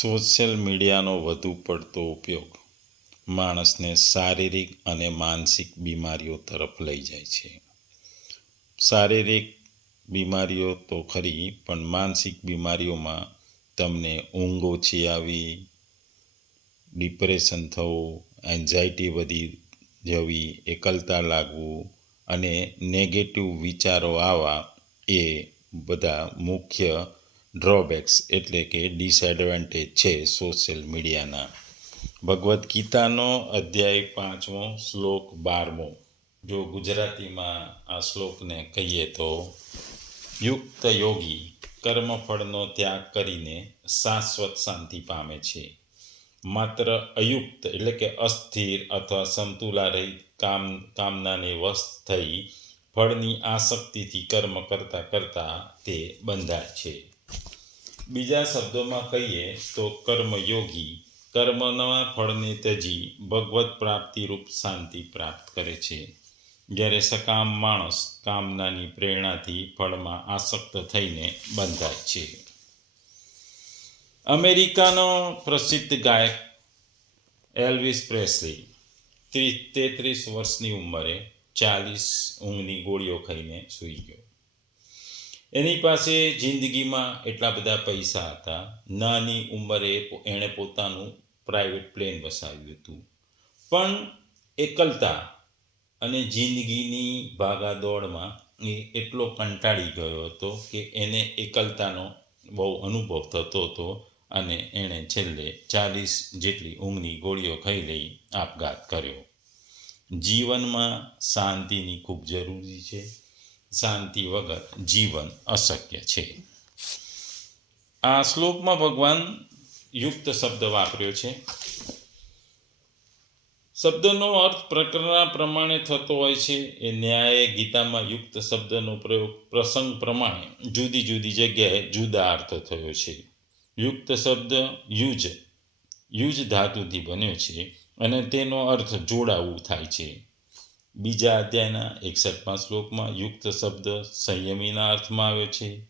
Social મીડિયાનો વધુ પડતો ઉપયોગ માણસને શારીરિક અને માનસિક બીમારીઓ તરફ લઈ જાય છે. શારીરિક બીમારીઓ તો ખરી, પણ માનસિક બીમારીઓમાં તમને ઊંઘ ઓછી આવી, ડિપ્રેશન થવું, એન્ઝાયટી વધી જવી, એકલતા લાગવું અને નેગેટિવ વિચારો આવવા એ બધા મુખ્ય ડ્રોબેક્સ એટલે કે ડિસએડવાન્ટેજ છે સોશિયલ મીડિયાના ભગવદ્ ગીતાનો અધ્યાય પાંચમો શ્લોક બારમો. જો ગુજરાતીમાં આ શ્લોકને કહીએ તો, યુક્ત યોગી કર્મફળનો ત્યાગ કરીને શાશ્વત શાંતિ પામે છે. માત્ર અયુક્ત એટલે કે અસ્થિર અથવા સમતુલારહિત કામ, કામનાને વશ થઈ ફળની આસક્તિથી કર્મ કરતાં કરતાં તે બંધાય છે. બીજા શબ્દોમાં કહીએ તો કર્મયોગી, કર્મના ફળને ત્યજી, ભગવત પ્રાપ્તિરૂપ શાંતિ પ્રાપ્ત કરે છે. જ્યારે સકામ માણસ કામનાની પ્રેરણાથી ફળમાં આસક્ત થઈને બંધાય છે. અમેરિકાનો પ્રસિદ્ધ ગાયક એલ્વિસ પ્રેસલી ત્રીસ તેત્રીસ વર્ષની ઉંમરે ચાલીસ ઊંઘની ગોળીઓ ખાઈને સૂઈ ગયો. એની પાસે જિંદગીમાં એટલા બધા પૈસા હતા. નાની ઉંમરે એણે પોતાનું પ્રાઇવેટ પ્લેન વસાવ્યું હતું. પણ એકલતા અને જિંદગીની ભાગાદોડમાં એ એટલો કંટાળી ગયો હતો કે એને એકલતાનો બહુ અનુભવ થતો હતો અને એણે છેલ્લે ચાલીસ જેટલી ઊંઘની ગોળીઓ ખાઈ લઈ આપઘાત કર્યો. જીવનમાં શાંતિની ખૂબ જરૂરી છે. શાંતિ વગર જીવન અશક્ય છે. આ શ્લોકમાં ભગવાન યુક્ત શબ્દ વાપર્યો છે. શબ્દનો અર્થ પ્રકરણ પ્રમાણે થતો હોય છે. એ ન્યાય ગીતામાં યુક્ત શબ્દનો પ્રયોગ પ્રસંગ પ્રમાણે જુદી જુદી જગ્યાએ જુદા અર્થ થયો છે. યુક્ત શબ્દ યુજ યુજ ધાતુથી બન્યો છે અને તેનો અર્થ જોડાવું થાય છે. બીજા અધ્યાયના એકસઠમા શ્લોકમાં યુક્ત શબ્દ સંયમીના અર્થમાં આવ્યો છે.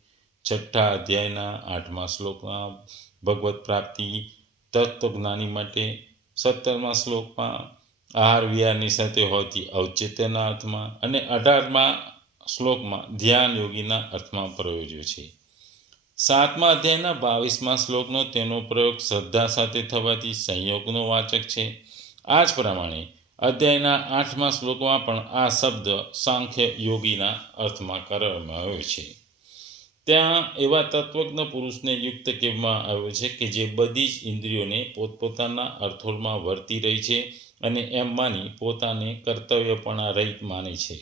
છઠ્ઠા અધ્યાયના આઠમા શ્લોકમાં ભગવત પ્રાપ્તિ તત્વજ્ઞાની માટે સત્તરમા શ્લોકમાં આહાર વિહારની સાથે હોતી ઔચિત્યના અર્થમાં અને અઢારમા શ્લોકમાં ધ્યાન યોગીના અર્થમાં પ્રયોજ્યો છે. સાતમા અધ્યાયના બાવીસમા શ્લોકનો તેનો પ્રયોગ શ્રદ્ધા સાથે થવાથી સંયોગનો વાચક છે. આ જ પ્રમાણે અધ્યાયના આઠમા શ્લોકમાં પણ આ શબ્દ સાંખ્ય યોગીના અર્થમાં કરવામાં આવ્યો છે. ત્યાં એવા તત્વજ્ઞ પુરુષને યુક્ત કહેવામાં આવ્યો છે કે જે બધી જ ઇન્દ્રિયોને પોતપોતાના અર્થોમાં વર્તી રહી છે અને એમ માની પોતાને કર્તવ્યપણા રહિત માને છે.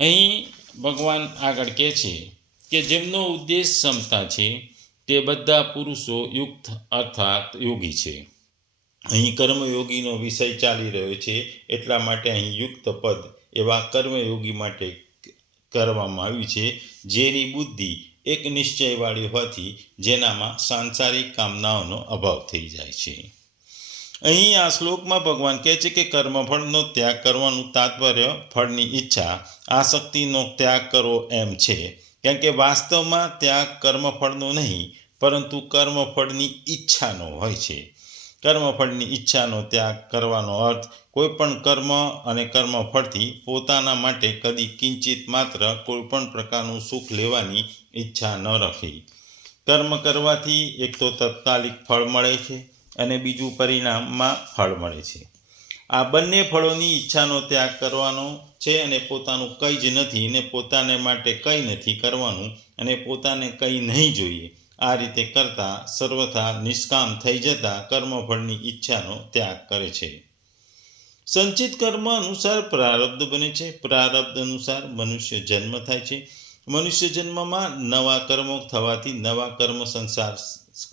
અહીં ભગવાન આગળ કહે છે કે જેમનો ઉદ્દેશ ક્ષમતા છે તે બધા પુરુષો યુક્ત અર્થાત યોગી છે. અહીં કર્મયોગીનો વિષય ચાલી રહ્યો છે, એટલા માટે અહીં યુક્ત પદ એવા કર્મયોગી માટે કરવામાં આવ્યું છે, જેની બુદ્ધિ એક નિશ્ચયવાળી હોવાથી જેનામાં સાંસારિક કામનાઓનો અભાવ થઈ જાય છે. અહીં આ શ્લોકમાં ભગવાન કહે છે કે કર્મફળનો ત્યાગ કરવાનું તાત્પર્ય ફળની ઈચ્છા, આસક્તિનો ત્યાગ કરવો એમ છે. કેમ કે વાસ્તવમાં ત્યાગ કર્મફળનો નહીં, પરંતુ કર્મફળની ઈચ્છાનો હોય છે. કર્મફળની ઈચ્છાનો ત્યાગ કરવાનો અર્થ કોઈ પણ કર્મ અને કર્મફળથી પોતાના માટે કદી કિંચિત માત્ર કોઈપણ પ્રકારનું સુખ લેવાની ઈચ્છા ન રાખવી કર્મ કરવાથી એક તો તત્કાલિક ફળ મળે છે અને બીજું પરિણામમાં ફળ મળે છે. આ બંને ફળોની ઈચ્છાનો ત્યાગ કરવાનો છે અને પોતાનું કંઈ જ નથી ને પોતાને માટે કંઈ નથી કરવાનું અને પોતાને કંઈ નહીં જોઈએ. આ રીતે કરતાં સર્વથા નિષ્કામ થઈ જતા કર્મફળની ઈચ્છાનો ત્યાગ કરે છે. સંચિત કર્મ અનુસાર પ્રારબ્ધ બને છે. પ્રારબ્ધ અનુસાર મનુષ્ય જન્મ થાય છે. મનુષ્ય જન્મમાં નવા કર્મો થવાથી નવા કર્મ સંસાર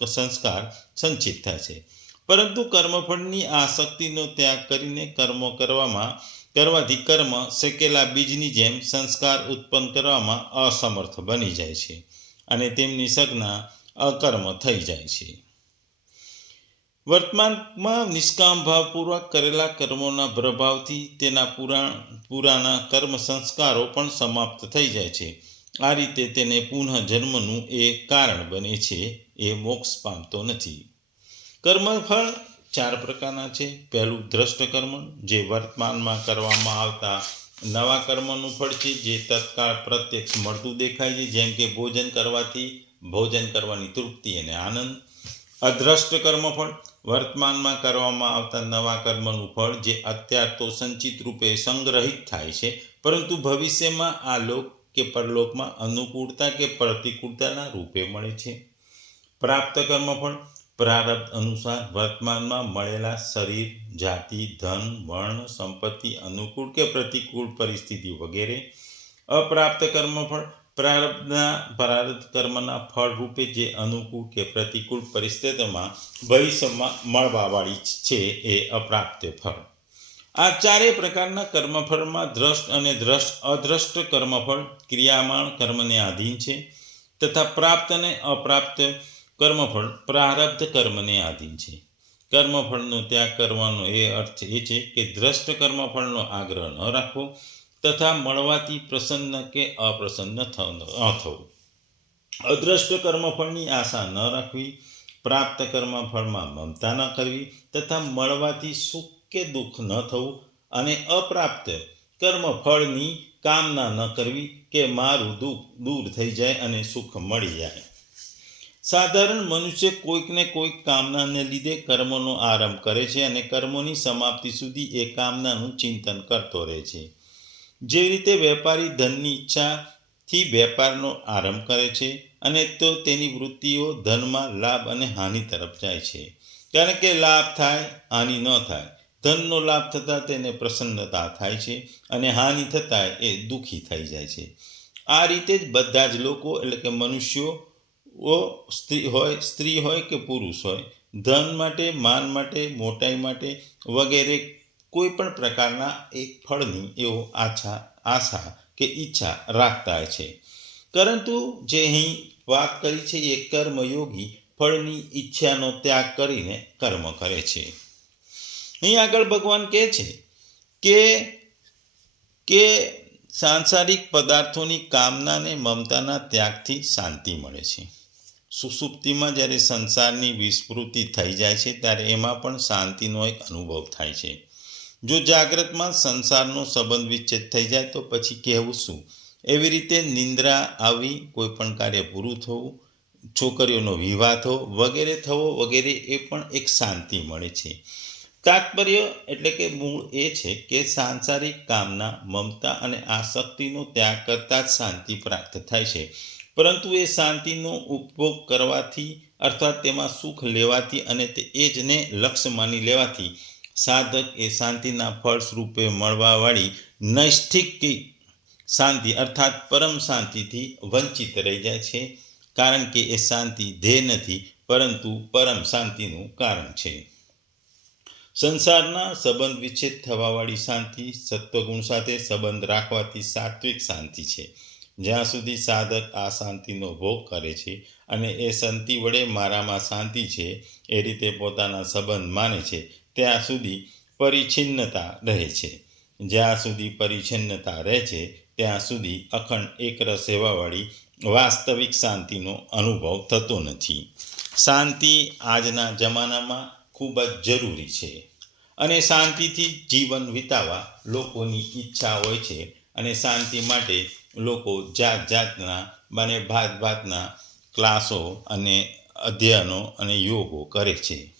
સંસ્કાર સંચિત થાય છે. પરંતુ કર્મફળની આસક્તિનો ત્યાગ કરીને કર્મો કરવામાં, કરવાથી કર્મ શેકેલા બીજની જેમ સંસ્કાર ઉત્પન્ન કરવામાં અસમર્થ બની જાય છે. અને તેમની સજ્ઞા અકર્મ થઈ જાય છે. વર્તમાનમાં નિષ્કામ ભાવપૂર્વક કરેલા કર્મોના પ્રભાવથી તેના પુરાણ પુરાના કર્મ સંસ્કારો પણ સમાપ્ત થઈ જાય છે. આ રીતે તેને પુનઃ જન્મનું એ કારણ બને છે, એ મોક્ષ પામતો નથી. કર્મફળ ચાર પ્રકારના છે. પહેલું દ્રષ્ટ કર્મ, જે વર્તમાનમાં કરવામાં આવતા નવા કર્મનું ફળ છે જે તત્કાળ પ્રત્યક્ષ મળતું દેખાય છે. જેમ કે ભોજન કરવાથી ભોજન કરવાની તૃપ્તિ અને આનંદ. અદ્રષ્ટ કર્મફળ. વર્તમાનમાં કરવામાં આવતા નવા કર્મનું ફળ જે અત્યાર તો સંચિત રૂપે સંગ્રહિત થાય છે, પરંતુ ભવિષ્યમાં આ લોક કે પરલોકમાં અનુકૂળતા કે પ્રતિકૂળતાના રૂપે મળે છે. પ્રાપ્ત કર્મફળ. પ્રારબ્ધ અનુસાર વર્તમાનમાં મળેલા શરીર, જાતિ, ધન, વર્ણ, સંપત્તિ, અનુકૂળ કે પ્રતિકૂળ પરિસ્થિતિ વગેરે અપ્રાપ્ત કર્મફળ પ્રારબ્ધના, પ્રારબ્ધ કર્મના ફળ રૂપે જે અનુકૂળ કે પ્રતિકૂળ પરિસ્થિતિમાં ભવિષ્યમાં મળવાવાળી છે એ અપ્રાપ્ત ફળ. આ ચારેય પ્રકારના કર્મફળમાં દ્રષ્ટ અને દ્રષ્ટ અદ્રષ્ટ કર્મફળ ક્રિયામાણ કર્મને આધીન છે તથા પ્રાપ્ત અને અપ્રાપ્ત કર્મફળ પ્રારબ્ધ કર્મને આધીન છે. કર્મફળનો ત્યાગ કરવાનો એ અર્થ એ છે કે દ્રષ્ટ કર્મફળનો આગ્રહ ન રાખવો તથા મળવાથી પ્રસન્ન કે અપ્રસન્ન ન થવું. અદ્રષ્ટ કર્મફળની આશા ન રાખવી, પ્રાપ્ત કર્મફળમાં મમતા ન કરવી તથા મળવાથી સુખ કે દુઃખ ન થવું અને અપ્રાપ્ત કર્મફળની કામના ન કરવી કે મારું દુઃખ દૂર થઈ જાય અને સુખ મળી જાય. સાધારણ મનુષ્ય કોઈકને કોઈક કામનાને લીધે કર્મનો આરંભ કરે છે અને કર્મોની સમાપ્તિ સુધી એ કામનાનું ચિંતન કરતો રહે છે. જેવી રીતે વેપારી ધનની ઈચ્છાથી વેપારનો આરંભ કરે છે અને તો તેની વૃત્તિઓ ધનમાં લાભ અને હાનિ તરફ જાય છે. કારણ કે લાભ થાય, હાનિ ન થાય. ધનનો લાભ થતાં તેને પ્રસન્નતા થાય છે અને હાનિ થતાં એ દુઃખી થઈ જાય છે. આ રીતે જ બધા જ લોકો એટલે કે મનુષ્યો ઓ સ્ત્રી હોય સ્ત્રી હોય કે પુરુષ હોય, ધન માટે, માન માટે, મોટાઈ માટે વગેરે કોઈ પણ પ્રકારના એક ફળની એવો આછા, આશા કે ઈચ્છા રાખતા છે. પરંતુ જે અહીં વાત કરી છે એ કર્મયોગી ફળની ઈચ્છાનો ત્યાગ કરીને કર્મ કરે છે. અહીં આગળ ભગવાન કહે છે કે કે સાંસારિક પદાર્થોની કામનાને મમતાના ત્યાગથી શાંતિ મળે છે. સુસુપ્તિમાં જ્યારે સંસારની વિસ્મૃતિ થઈ જાય છે, ત્યારે એમાં પણ શાંતિનો એક અનુભવ થાય છે. જો જાગ્રતમાં સંસારનો સંબંધ વિચ્છેદ થઈ જાય, તો પછી કહેવું શું? એવી રીતે નિંદ્રા આવી, કોઈ પણ કાર્ય પૂરું થવું, છોકરીઓનો વિવાહ થવો, વગેરે થવો, વગેરે એ પણ એક શાંતિ મળે છે. તાત્પર્ય એટલે કે મૂળ એ છે કે સાંસારિક કામના, મમતા અને આસક્તિનો ત્યાગ કરતાં જ શાંતિ પ્રાપ્ત થાય છે. પરંતુ એ શાંતિનો ઉપભોગ કરવાથી અર્થાત તેમાં સુખ લેવાથી અને તે એ જને લક્ષ્ય માની લેવાથી સાધક એ શાંતિના ફળ સ્વરૂપે મળવાવાળી નૈષ્ઠિક શાંતિ અર્થાત પરમ શાંતિથી વંચિત રહી જાય છે, કારણ કે એ શાંતિ ધ્યેય નથી, પરંતુ પરમ શાંતિનું કારણ છે. સંસારના સંબંધ વિચ્છેદ થવાવાળી શાંતિ સત્વગુણ સાથે સંબંધ રાખવાથી સાત્વિક શાંતિ છે. જ્યાં સુધી સાધક આ શાંતિનો ભોગ કરે છે અને એ શાંતિ વડે મારામાં શાંતિ છે, એ રીતે પોતાના સંબંધ માને છે, ત્યાં સુધી પરિચ્છિન્નતા રહે છે. જ્યાં સુધી પરિચ્છિન્નતા રહે છે, ત્યાં સુધી અખંડ એકરસ સેવાવાળી વાસ્તવિક શાંતિનો અનુભવ થતો નથી. શાંતિ આજના જમાનામાં ખૂબ જ જરૂરી છે અને શાંતિથી જીવન વિતાવવા લોકોની ઈચ્છા હોય છે અને શાંતિ માટે લોકો જાત જાતના બને ભાત ભાતના ક્લાસો અને અધ્યયનો અને યોગો કરે છે.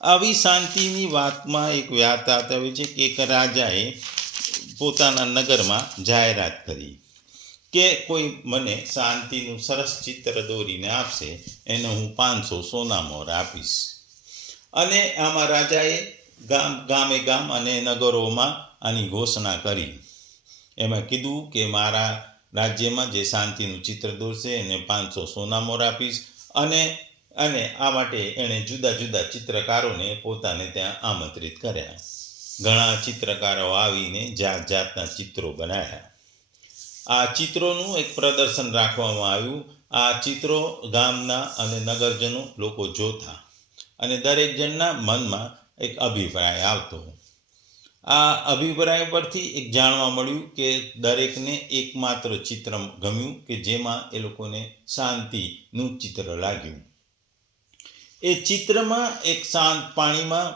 આવી શાંતિની વાતમાં એક વ્યાતા આવે છે કે એક રાજાએ પોતાના નગરમાં જાહેરાત કરી કે કોઈ મને શાંતિનું સરસ ચિત્ર દોરીને આપશે, એને હું પાંચસો સોનામોર આપીશ. અને આમાં રાજાએ ગામ ગામે ગામ અને નગરોમાં આની ઘોષણા કરી. એમાં કીધું કે મારા રાજ્યમાં જે શાંતિનું ચિત્ર દોરશે, એને પાંચસો સોના મોર આપીશ અને અને આ માટે એણે જુદા જુદા ચિત્રકારોને પોતાને ત્યાં આમંત્રિત કર્યા. ઘણા ચિત્રકારો આવીને જાત જાતના ચિત્રો બનાવ્યા. આ ચિત્રોનું એક પ્રદર્શન રાખવામાં આવ્યું. આ ચિત્રો ગામના અને નગરજનો લોકો જોતા અને દરેક જણના મનમાં એક અભિપ્રાય આવતો. આ અભિપ્રાય પરથી એક જાણવા મળ્યું કે દરેકને એકમાત્ર ચિત્ર ગમ્યું કે જેમાં એ લોકોને શાંતિનું ચિત્ર લાગ્યું. એ ચિત્રમાં એક શાંત પાણીમાં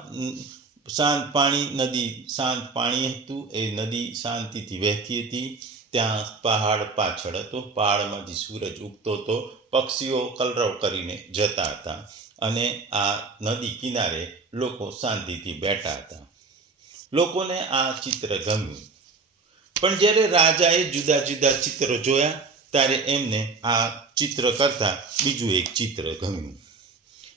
શાંત પાણી, નદી શાંત પાણી હતું. એ નદી શાંતિથી વહેતી હતી. ત્યાં પહાડ પાછળ હતો. પહાડમાંથી સૂરજ ઉગતો હતો, પક્ષીઓ કલરવ કરીને જતા હતા અને આ નદી કિનારે લોકો શાંતિથી બેઠા હતા. લોકોને આ ચિત્ર ગમ્યું. પણ જ્યારે રાજાએ જુદા જુદા ચિત્રો જોયા, ત્યારે એમને આ ચિત્ર કરતાં બીજું એક ચિત્ર ગમ્યું.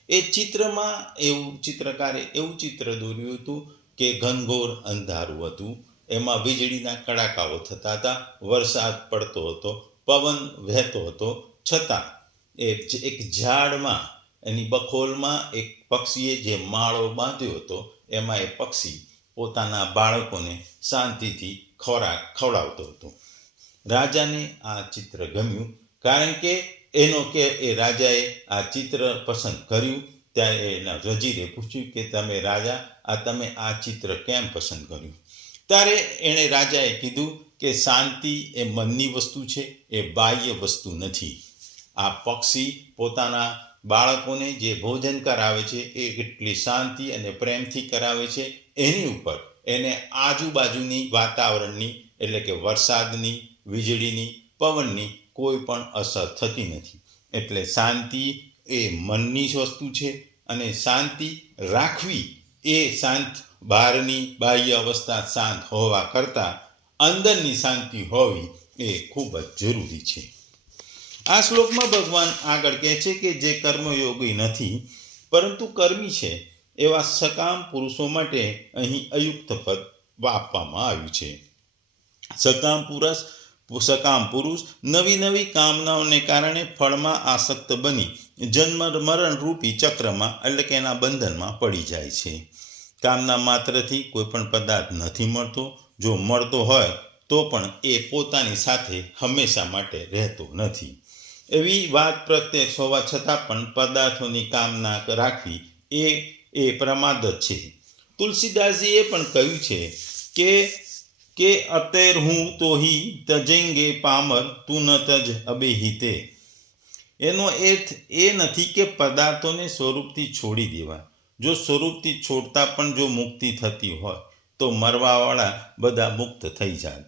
એ ચિત્રમાં એવું, ચિત્રકારે એવું ચિત્ર દોર્યું હતું કે ઘનઘોર અંધારું હતું. એમાં વીજળીના કડાકાઓ થતા હતા, વરસાદ પડતો હતો, પવન વહેતો હતો. છતાં એ એક ઝાડમાં, એની બખોલમાં એક પક્ષીએ જે માળો બાંધ્યો હતો, એમાં એ પક્ષી પોતાના બાળકોને શાંતિથી ખોરાક ખવડાવતો હતો. રાજાને આ ચિત્ર ગમ્યું કારણ કે એનો કે એ રાજાએ આ ચિત્ર પસંદ કર્યું ત્યારે એના વજીરે પૂછ્યું કે તમે રાજા, આ તમે આ ચિત્ર કેમ પસંદ કર્યું? ત્યારે એણે રાજાએ કીધું કે શાંતિ એ મનની વસ્તુ છે, એ બાહ્ય વસ્તુ નથી. આ પક્ષી પોતાના બાળકોને જે ભોજન કરાવે છે, એ એટલી શાંતિ અને પ્રેમથી કરાવે છે એની ઉપર એને આજુબાજુની વાતાવરણની, એટલે કે વરસાદની, વીજળીની, પવનની કોઈ પણ અસર થતી નથી. એટલે શાંતિ એ મનની જ વસ્તુ છે અને શાંતિ રાખવી એ શાંત બહારની બાહ્ય અવસ્થા શાંત હોવા કરતાં અંદરની શાંતિ હોવી એ ખૂબ જ જરૂરી છે. આ શ્લોકમાં ભગવાન આગળ કહે છે કે જે કર્મયોગી નથી, પરંતુ કર્મી છે. એવા સકામ પુરુષો માટે અહીં અયુક્ત પદ આપવામાં આવ્યું છે. સકામ પુરુષ સકામ પુરુષ નવી નવી કામનાઓને કારણે ફળમાં આસક્ત બની જન્મ મરણ રૂપી ચક્રમાં એટલે કે એના બંધનમાં પડી જાય છે. કામના માત્રથી કોઈ પણ પદાર્થ નથી મળતો. જો મળતો હોય તો પણ એ પોતાની સાથે હંમેશા માટે રહેતો નથી. એવી વાત પ્રત્યક્ષ હોવા છતાં પણ પદાર્થોની કામના રાખવી એ એ પ્રમાદ જ છે. તુલસીદાસજીએ પણ કહ્યું છે કે કે અતેર હું તો હી તજેંગે પામર, તું ન તજ અબેહિતે એનો અર્થ એ નથી કે પદાર્થોને સ્વરૂપથી છોડી દેવા. જો સ્વરૂપથી છોડતા પણ જો મુક્તિ થતી હોય, તો મરવાવાળા બધા મુક્ત થઈ જાય.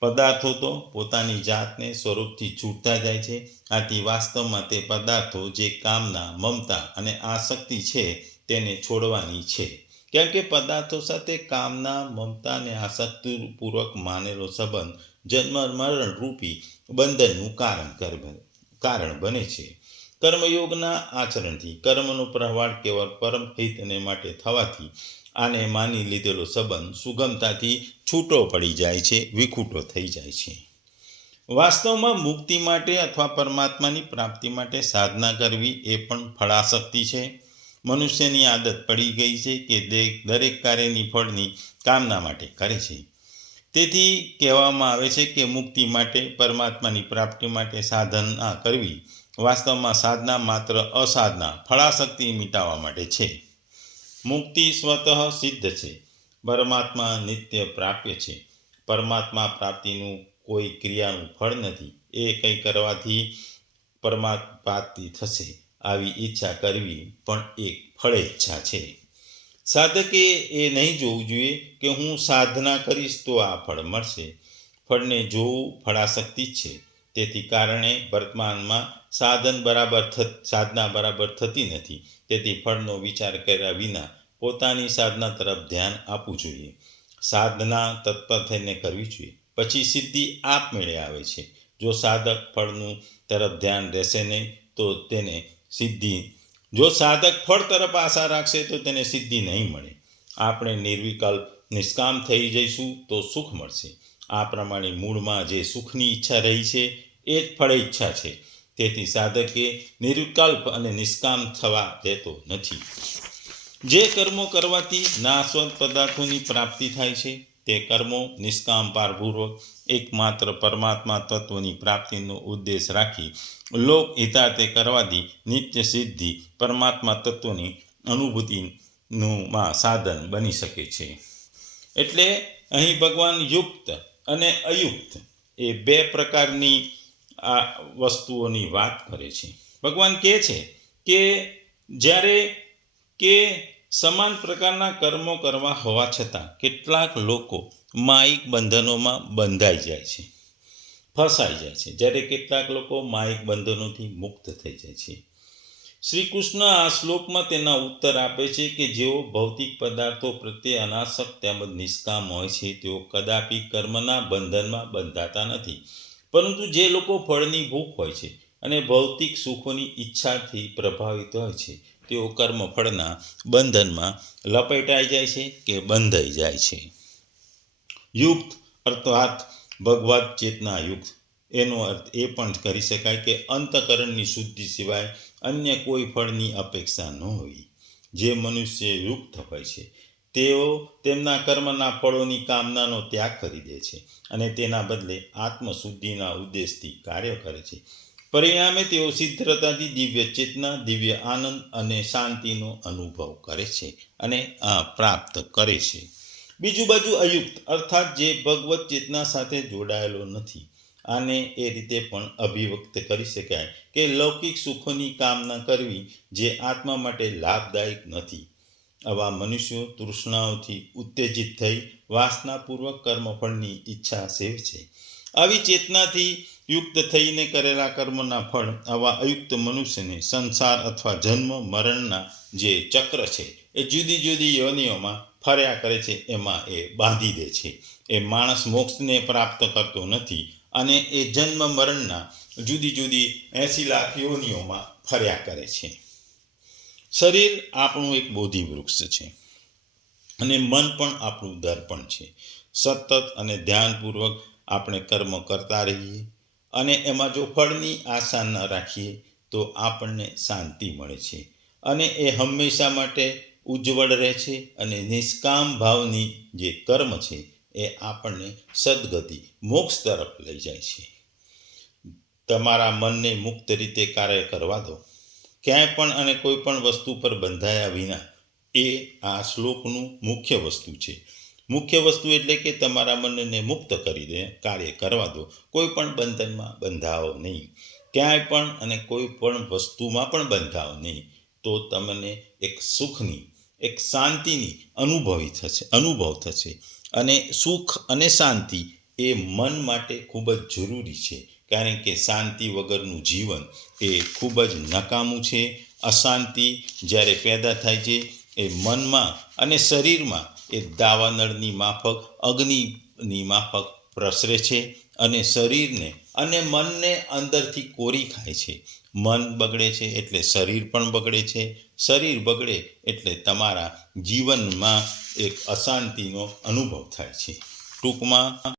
પદાર્થો તો પોતાની જાતને સ્વરૂપથી છૂટતા જાય છે. આથી વાસ્તવમાં તે પદાર્થો જે કામના, મમતા અને આસક્તિ છે તેને છોડવાની છે. કેમ કે પદાર્થો સાથે કામના મમતાને આસક્તિપૂર્વક માનેલો સંબંધ જન્મ, મરણ રૂપી બંધનનું કારણ કર કારણ બને છે. કર્મયોગના આચરણથી કર્મનો પ્રવાહ કેવળ પરમ હિતને માટે થવાથી આને માની લીધેલો સંબંધ સુગમતાથી છૂટો પડી જાય છે, વિખૂટો થઈ જાય છે. વાસ્તવમાં મુક્તિ માટે અથવા પરમાત્માની પ્રાપ્તિ માટે સાધના કરવી એ પણ ફળાશક્તિ છે. મનુષ્યની આદત પડી ગઈ છે કે દરેક કાર્યની ફળની કામના માટે કરે છે. તેથી કહેવામાં આવે છે કે મુક્તિ માટે, પરમાત્માની પ્રાપ્તિ માટે સાધના કરવી વાસ્તવમાં સાધના માત્ર અસાધના, ફળાશક્તિ મિટાવવા માટે છે. મુક્તિ સ્વતઃ સિદ્ધ છે. પરમાત્મા નિત્ય પ્રાપ્ય છે. પરમાત્મા પ્રાપ્તિનું કોઈ ક્રિયાનું ફળ નથી. એ કંઈ કરવાથી પરમાત્મા પ્રાપ્તિ થશે. આવી ઈચ્છા કરવી પણ એક ફળ ઈચ્છા છે. સાધકે એ નહીં જોવું જોઈએ કે હું સાધના કરીશ તો આ ફળ મળશે. ફળને જોવું ફળાશક્તિ જ છે. તેથી કારણે વર્તમાનમાં સાધન બરાબર થ, સાધના બરાબર થતી નથી. તેથી ફળનો વિચાર કર્યા વિના પોતાની સાધના તરફ ધ્યાન આપવું જોઈએ. સાધના તત્પર થઈને કરવી જોઈએ. પછી સિદ્ધિ આપમેળે આવે છે. જો સાધક ફળનું તરફ ધ્યાન રહેશે નહીં, તો તેને સિદ્ધિ. જો સાધક ફળ તરફ આશા રાખશે તો તેને સિદ્ધિ નહીં મળે. આપણે નિર્વિકલ્પ, નિષ્કામ થઈ જઈશું તો સુખ મળશે. આ પ્રમાણે મૂળમાં જે સુખની ઈચ્છા રહી છે, એ જ ફળ ઈચ્છા છે. તેથી સાધકે નિર્વિકલ્પ અને નિષ્કામ થવા દેતો નથી. જે કર્મો કરવાથી નાશવંત પદાર્થોની પ્રાપ્તિ થાય છે તે કર્મો નિષ્કામ ભારપૂર્વક એકમાત્ર પરમાત્મા તત્વની પ્રાપ્તિનો ઉદ્દેશ રાખી લોક હિતાર્થે કરવાથી નિત્ય સિદ્ધિ પરમાત્મા તત્વની અનુભૂતિનું માં સાધન બની શકે છે. એટલે અહીં ભગવાન યુક્ત અને અયુક્ત એ બે પ્રકારની આ વસ્તુઓની વાત કરે છે. ભગવાન કહે છે કે જ્યારે કે સમાન પ્રકારના કર્મો કરવા હોવા છતાં કેટલાક લોકો માયિક બંધનોમાં બંધાઈ જાય છે, ફસાઈ જાય છે. જ્યારે કેટલાક લોકો માયિક બંધનોથી મુક્ત થઈ જાય છે. શ્રી કૃષ્ણ આ શ્લોકમાં તેના ઉત્તર આપે છે કે જેઓ ભૌતિક પદાર્થો પ્રત્યે અનાસક્ત તેમજ નિષ્કામ હોય છે, તેઓ કદાપી કર્મના બંધનમાં બંધાતા નથી. પરંતુ જે લોકો ફળની ભૂખ હોય છે અને ભૌતિક સુખોની ઈચ્છાથી પ્રભાવિત હોય છે તેઓ કર્મફળના બંધનમાં લપેટાઈ જાય છે કે બંધાઈ જાય છે. યુક્ત અર્થાત ભગવત ચેતના યુક્ત. એનો અર્થ એ પણ કરી શકાય કે અંતકરણની શુદ્ધિ સિવાય અન્ય કોઈ ફળની અપેક્ષા ન હોય. જે મનુષ્ય યુક્ત હોય છે, તેઓ તેમના કર્મના ફળોની કામનાનો ત્યાગ કરી દે છે અને તેના બદલે આત્મશુદ્ધિના ઉદ્દેશથી કાર્ય કરે છે. પરિણામે તેઓ સિદ્ધતાથી દિવ્ય ચેતના, દિવ્ય આનંદ અને શાંતિનો અનુભવ કરે છે અને પ્રાપ્ત કરે છે. બીજું બાજુ અયુક્ત, અર્થાત જે ભગવત ચેતના સાથે જોડાયેલો નથી, આને એ રીતે પણ અભિવ્યક્ત કરી શકાય કે લૌકિક સુખોની કામના કરવી જે આત્મા માટે લાભદાયક નથી. આવા મનુષ્યો તૃષ્ણાઓથી ઉત્તેજિત થઈ વાસનાપૂર્વક કર્મફળની ઈચ્છા સેવ છે. આવી ચેતનાથી યુક્ત થઈને કરેલા કર્મના ફળ આવા અયુક્ત મનુષ્યને સંસાર અથવા જન્મ, મરણના જે ચક્ર છે, એ જુદી જુદી યોનિઓમાં ફર્યા કરે છે, એમાં એ બાંધી દે છે. એ માણસ મોક્ષને પ્રાપ્ત કરતો નથી અને એ જન્મ, મરણના જુદી જુદી એંસી લાખ યોનિઓમાં ફર્યા કરે છે. શરીર આપણું એક બોધિવૃક્ષ છે અને મન પણ આપણું દર્પણ છે. સતત અને ધ્યાનપૂર્વક આપણે કર્મ કરતા રહીએ અને એમાં જો ફળની આશા ન રાખીએ, તો આપણને શાંતિ મળે છે. અને એ હંમેશા માટે ઉજ્જવળ રહે છે અને નિષ્કામ ભાવની જે કર્મ છે, એ આપણને સદગતિ, મોક્ષ તરફ લઈ જાય છે. તમારા મનને મુક્ત રીતે કાર્ય કરવા દો. ક્યાંય પણ અને કોઈ પણ વસ્તુ પર બંધાયા વિના, એ આ શ્લોકનું મુખ્ય વસ્તુ છે. મુખ્ય વસ્તુ એટલે કે તમારા મનને મુક્ત કરી દે, કાર્ય કરવા દો. કોઈ પણ બંધનમાં બંધાવો નહીં. ક્યાંય પણ અને કોઈ પણ વસ્તુમાં પણ બંધાવો નહીં. તો તમને એક સુખની, એક શાંતિની અનુભવી થશે, અનુભવ થશે. અને સુખ અને શાંતિ એ મન માટે ખૂબ જ જરૂરી છે. કારણ કે શાંતિ વગરનું જીવન એ ખૂબ જ નકામું છે. અશાંતિ જ્યારે પેદા થાય છે, એ મનમાં અને શરીરમાં એ દાવાનળની માફક, અગ્નિની માફક પ્રસરે છે અને શરીરને અને મનને અંદરથી કોરી ખાય છે. મન બગડે છે એટલે શરીર પણ બગડે છે. શરીર બગડે એટલે તમારા જીવનમાં એક અશાંતિનો અનુભવ થાય છે. ટૂંકમાં